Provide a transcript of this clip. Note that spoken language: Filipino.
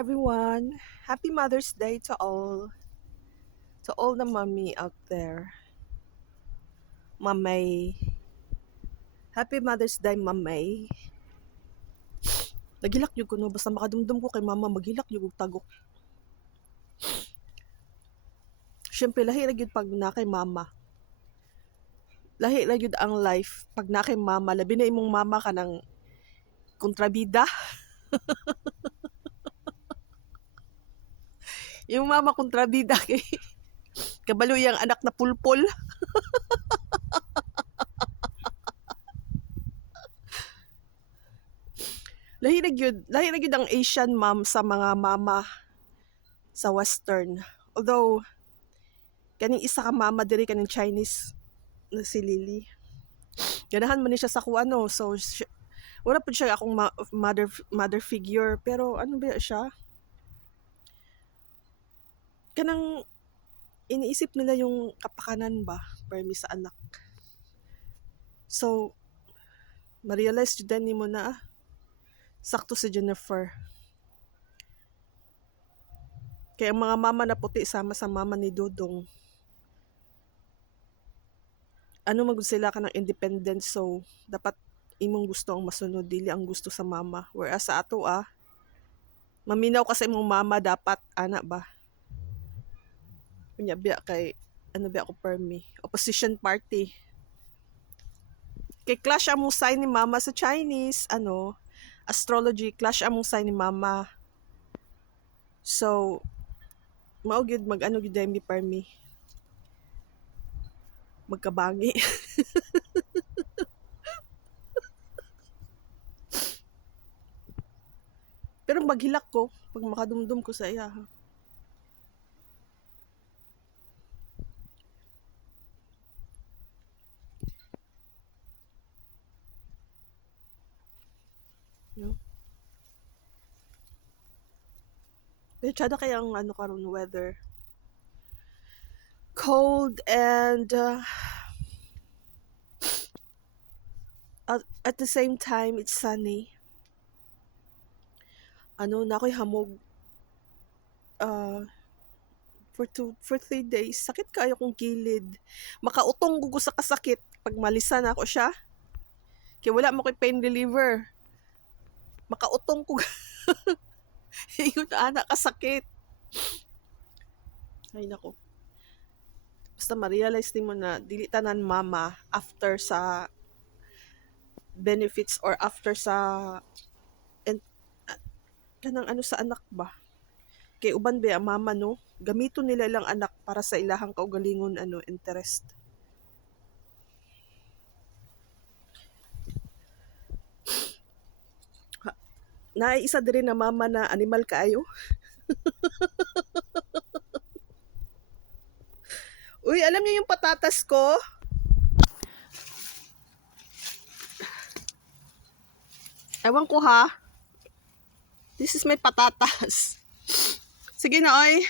everyone. Happy Mother's Day to all. To all the mommy out there. Mamay. Happy Mother's Day, mamay. Nagilak yung kuno. Basta makadumdum ko kay mama, magilak yung tagok. Siyempre, lahi na yun pag na kay mama. Lahi na yun ang life pag na kay mama. Labi na imong mama ka ng kontrabida. Yung mama kontrabida kay kabalo yung anak na pulpol. Lahi na yun ang Asian mom sa mga mama sa Western. Although, kaning isa ka mama diri kaning Chinese na si Lily. Ganahan man ni siya sa kuano. So, wala po siya akong mother figure. Pero ano ba siya? Kanang iniisip nila yung kapakanan ba? Permi sa anak. So, ma-realize yun din mo na sakto si Jennifer. Kaya ang mga mama na puti sama sa mama ni Dudong. Ano magud sila ka ng independent, so dapat imong gusto ang masunod, dili ang gusto sa mama. Whereas sa ato maminaw ka sa imong mama, dapat ana ba? Kunya biya kay ano ba ako permi? Opposition party. Kay clash among sign ni mama sa Chinese, astrology, clash among sign ni mama. So, mao gyud mag-ano gyud mi permi. Magkabangi. Pero maghilak ko pag makadumdum ko sa iya. No? Pero tsada kaya ang karon weather. Cold and at the same time it's sunny. Na ako'y hamog for 3 days. Sakit kayo kong kilid. Makautong gugo sa kasakit pag malisan ako siya. Kaya wala mo ko'y pain reliever. Makautong ko. Yun anak kasakit. Ay nako. Basta ma-realize din mo na dili tanan mama after sa benefits or after sa kanang sa anak ba. Kay uban ba mama no, gamito nila lang anak para sa ilahang kaugalingon interest. Naisa diri na mama na animal kaayo. Uy, alam niyo yung patatas ko? Ewan ko ha. This is my patatas. Sige na, oy.